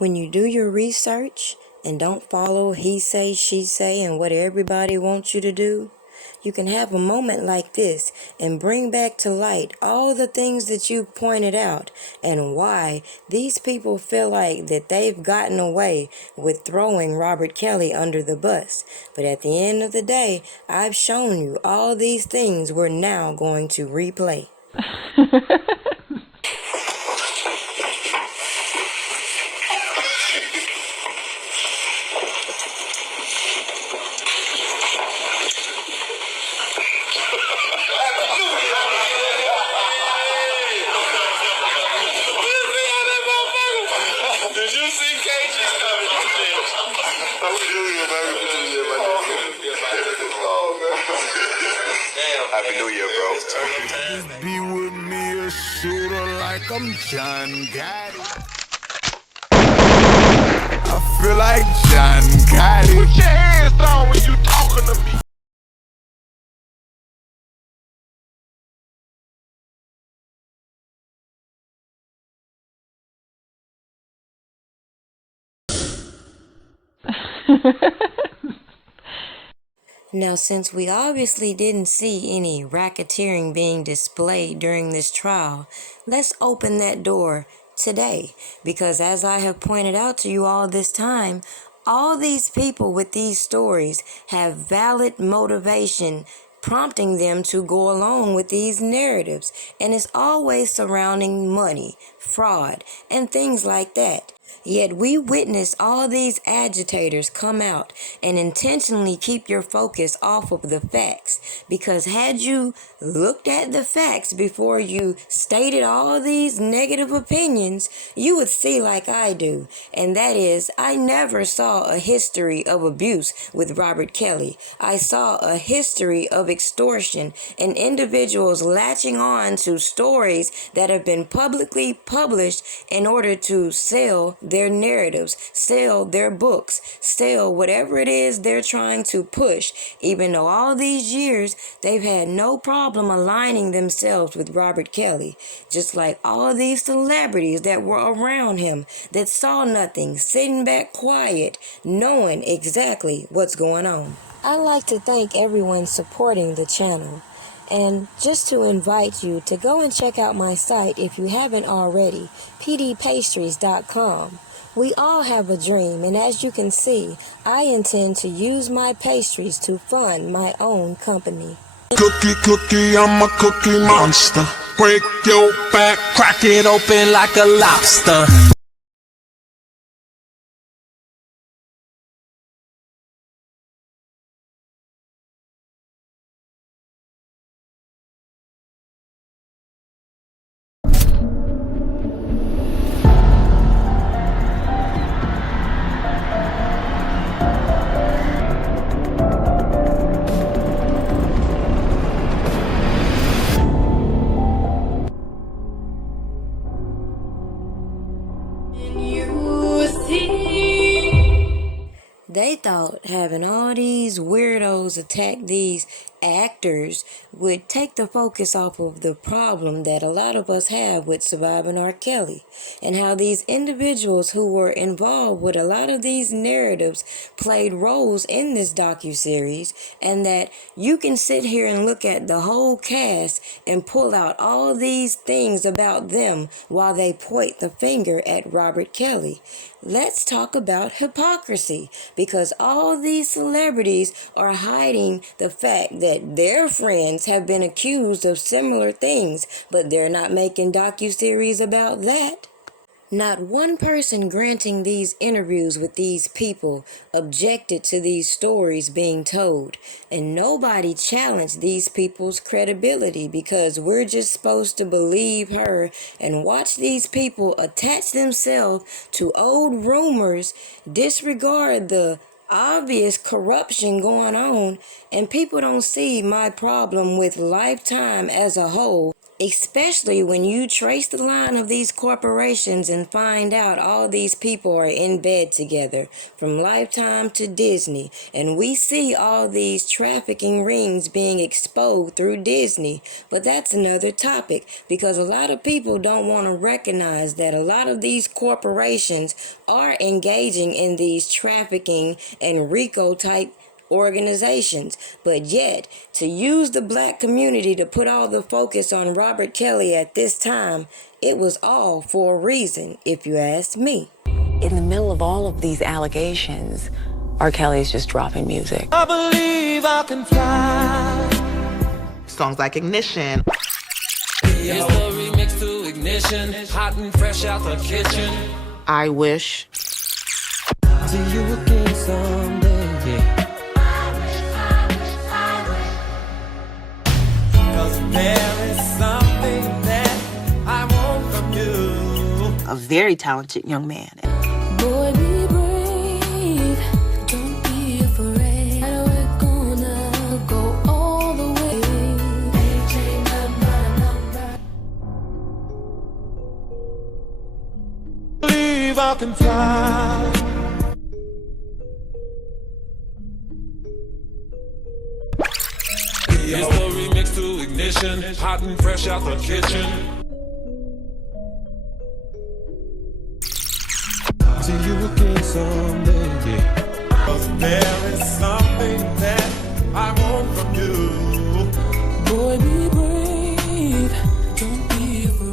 When you do your research and don't follow he say, she say, and what everybody wants you to do, you can have a moment like this and bring back to light all the things that you pointed out and why these people feel like that they've gotten away with throwing Robert Kelly under the bus. But at the end of the day, I've shown you all these things we're now going to replay. Did you see KG coming? Happy New Year, bro. Be with me a shooter like I'm John Gotti. I feel like John Gotti. Put your hands down when you talking to me. Now, since we obviously didn't see any racketeering being displayed during this trial, let's open that door today, because as I have pointed out to you all this time, all these people with these stories have valid motivation prompting them to go along with these narratives, and it's always surrounding money, fraud, and things like that. Yet we witness all these agitators come out and intentionally keep your focus off of the facts, because had you looked at the facts before you stated all these negative opinions, you would see like I do, and that is, I never saw a history of abuse with Robert Kelly. I saw a history of extortion and individuals latching on to stories that have been publicly published in order to sell their narratives, sell their books, sell whatever it is they're trying to push, even though all these years they've had no problem aligning themselves with Robert Kelly, just like all these celebrities that were around him that saw nothing, sitting back quiet, knowing exactly what's going on. I'd like to thank everyone supporting the channel, and just to invite you to go and check out my site if you haven't already, pdpastries.com. We all have a dream, and as you can see, I intend to use my pastries to fund my own company. Cookie, I'm a cookie monster. Break your back, crack it open like a lobster. They thought having all these weirdos attack these actors would take the focus off of the problem that a lot of us have with surviving R. Kelly, and how these individuals who were involved with a lot of these narratives played roles in this docuseries, and that you can sit here and look at the whole cast and pull out all these things about them while they point the finger at Robert Kelly. Let's talk about hypocrisy, because all these celebrities are hiding the fact that their friends have been accused of similar things, but they're not making docuseries about that. Not one person granting these interviews with these people objected to these stories being told, and nobody challenged these people's credibility, because we're just supposed to believe her and watch these people attach themselves to old rumors, disregard the obvious corruption going on, and people don't see my problem with Lifetime as a whole. Especially when you trace the line of these corporations and find out all these people are in bed together, from Lifetime to Disney, and we see all these trafficking rings being exposed through Disney. But that's another topic, because a lot of people don't want to recognize that a lot of these corporations are engaging in these trafficking and RICO type organizations. But yet, to use the black community to put all the focus on Robert Kelly at this time, it was all for a reason, if you ask me. In the middle of all of these allegations, R. Kelly's just dropping music. I believe I can fly. Songs like Ignition. Here's the remix to Ignition, hot and fresh out the kitchen. I Wish. See you again someday, yeah. There is something that I want from you. A very talented young man. Boy, be brave. Don't be afraid. We're gonna go all the way. Believe I can fly. Here's the remix to Ignition, hot and fresh out the kitchen. See you again someday, yeah. 'Cause there is something that I want from you. Boy, be brave. Don't be afraid.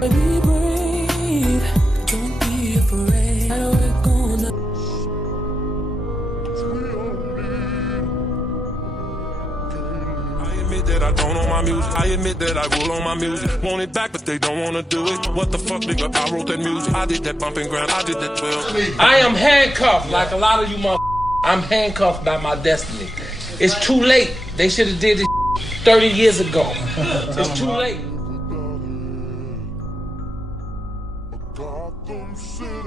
Be brave, don't be afraid. We're gonna. I admit that I don't own my music. I admit that I will own my music. Want it back, but they don't wanna do it. What the fuck, nigga? I wrote that music. I did that bumping ground. I did that 12. I am handcuffed like a lot of you motherfuckers. I'm handcuffed by my destiny. It's too late. They should have did this 30 years ago. It's too late. Gotham City.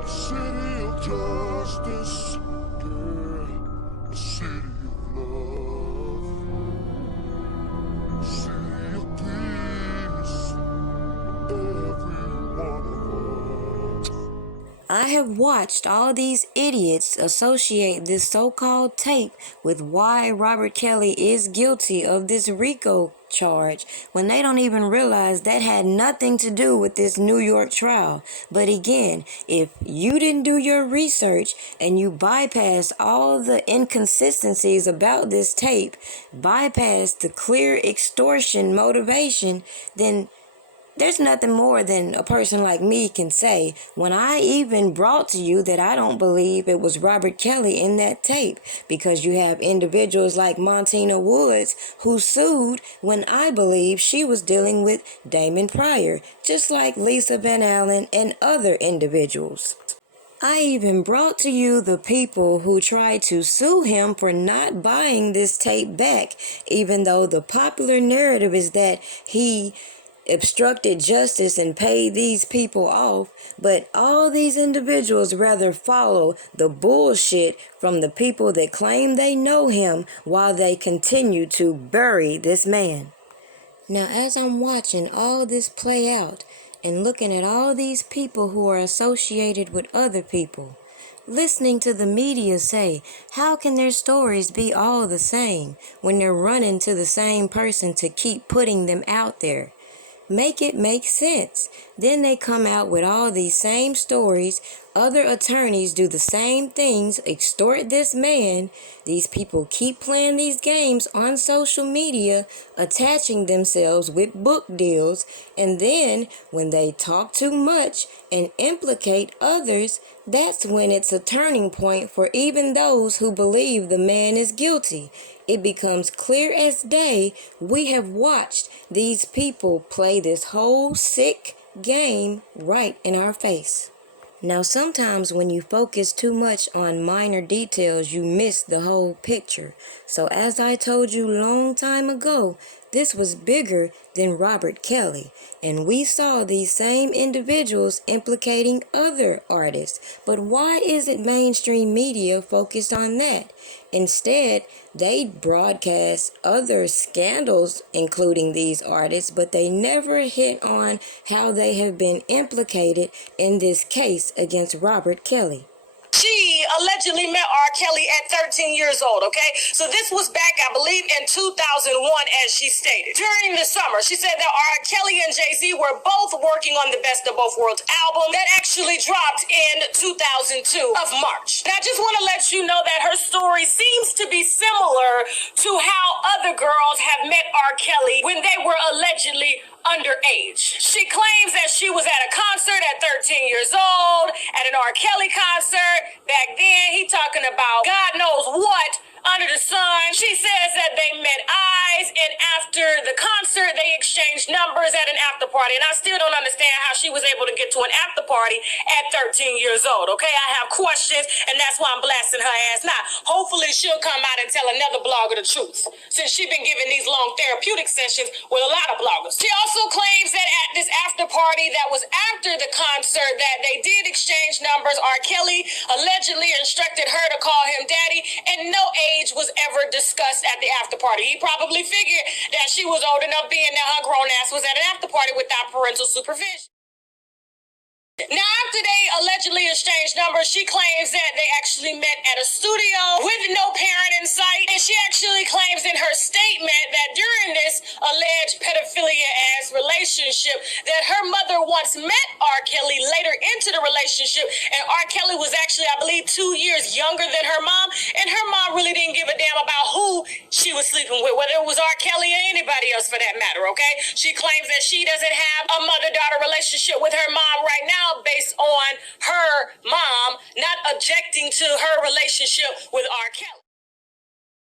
A city of justice, yeah. A city of love, a city of peace, every one of us. I have watched all these idiots associate this so-called tape with why Robert Kelly is guilty of this RICO charge when they don't even realize that had nothing to do with this New York trial. But again, if you didn't do your research and you bypass all the inconsistencies about this tape, bypass the clear extortion motivation, then there's nothing more than a person like me can say when I even brought to you that I don't believe it was Robert Kelly in that tape, because you have individuals like Montina Woods who sued when I believe she was dealing with Damon Pryor, just like Lisa Van Allen and other individuals. I even brought to you the people who tried to sue him for not buying this tape back, even though the popular narrative is that he obstructed justice and paid these people off. But all these individuals rather follow the bullshit from the people that claim they know him while they continue to bury this man. Now, as I'm watching all this play out and looking at all these people who are associated with other people, listening to the media say, how can their stories be all the same when they're running to the same person to keep putting them out there? Make it make sense. Then they come out with all these same stories. Other attorneys do the same things, extort this man. These people keep playing these games on social media, attaching themselves with book deals. And then when they talk too much and implicate others, that's when it's a turning point for even those who believe the man is guilty. It becomes clear as day. We have watched these people play this whole sick game right in our face. Now, sometimes when you focus too much on minor details, you miss the whole picture. So as I told you long time ago, this was bigger than Robert Kelly. And we saw these same individuals implicating other artists. But why isn't mainstream media focused on that? Instead, they broadcast other scandals including these artists, but they never hit on how they have been implicated in this case against Robert Kelly. She allegedly met R. Kelly at 13 years old, okay? So this was back, I believe, in 2001, as she stated. During the summer, she said that R. Kelly and Jay-Z were both working on the Best of Both Worlds album that actually dropped in 2002 of March. And I just want to let you know that her story seems to be similar to how other girls have met R. Kelly when they were allegedly underage. She claims that she was at a concert at 13 years old, at an R. Kelly concert. Back then, he talking about God knows what under the sun. She says that they met eyes, and after the concert, they exchanged numbers at an after party. And I still don't understand how she was able to get to an after party at 13 years old, okay? I have questions, and that's why I'm blasting her ass now. Hopefully, she'll come out and tell another blogger the truth, since she's been giving these long therapeutic sessions with a lot of bloggers. She also claims that at this after party that was after the concert that they did exchange numbers. R. Kelly allegedly instructed her to call him daddy, and no age was ever discussed at the after party. He probably figured that she was old enough, being that her grown ass was at an after party without parental supervision. Now, after they allegedly exchanged numbers, she claims that they actually met at a studio with no parent in sight. And she actually claims in her statement that during this alleged pedophilia-ass relationship that her mother once met R. Kelly later into the relationship. And R. Kelly was actually, I believe, 2 years younger than her mom. And her mom really didn't give a damn about who she was sleeping with, whether it was R. Kelly or anybody else for that matter, okay? She claims that she doesn't have a mother-daughter relationship with her mom right now, based on her mom not objecting to her relationship with R. Kelly.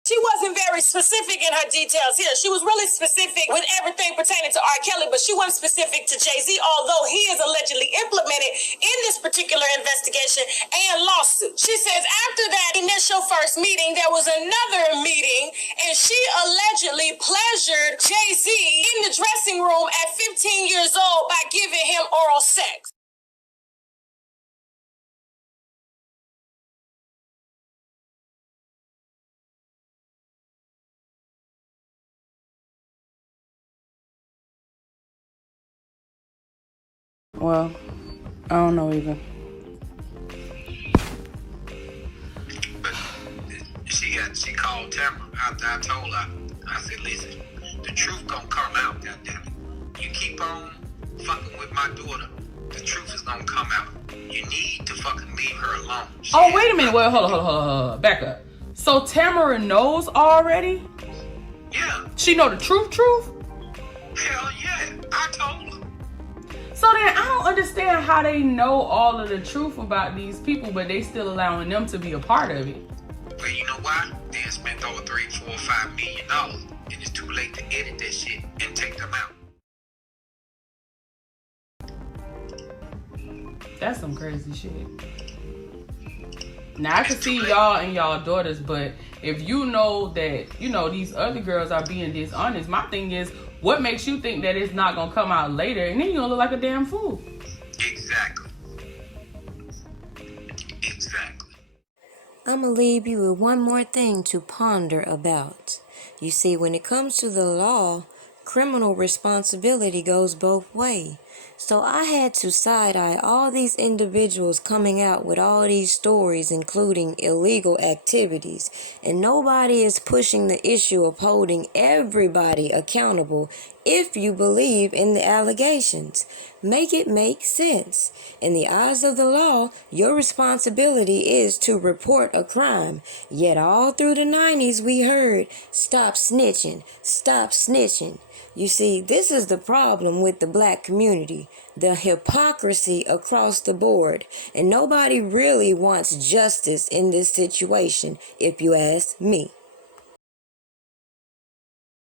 She wasn't very specific in her details here. She was really specific with everything pertaining to R. Kelly, but she wasn't specific to Jay-Z, although he is allegedly implemented in this particular investigation and lawsuit. She says after that initial first meeting, there was another meeting, and she allegedly pleasured Jay-Z in the dressing room at 15 years old by giving him oral sex. Well, I don't know either. But she called Tamara after I told her. I said, listen, the truth gonna come out, goddammit. You keep on fucking with my daughter, the truth is gonna come out. You need to fucking leave her alone. Oh, wait a minute. Wait, hold on. Back up. So Tamara knows already? Yeah. She know the truth? Hell yeah, I told her. So then I don't understand how they know all of the truth about these people, but they still allowing them to be a part of it. Well, you know why? They had spent over $3, $4, $5 million, and it's too late to edit that shit and take them out. That's some crazy shit. Now I can see y'all and y'all daughters, but if you know that, you know, these other girls are being dishonest, my thing is, what makes you think that it's not gonna come out later and then you're gonna look like a damn fool? Exactly. I'm gonna leave you with one more thing to ponder about. You see, when it comes to the law, criminal responsibility goes both ways. So I had to side-eye all these individuals coming out with all these stories, including illegal activities, and nobody is pushing the issue of holding everybody accountable if you believe in the allegations. Make it make sense. In the eyes of the law, your responsibility is to report a crime. Yet all through the 90s we heard, stop snitching, stop snitching. You see, this is the problem with the black community, the hypocrisy across the board, and nobody really wants justice in this situation, if you ask me.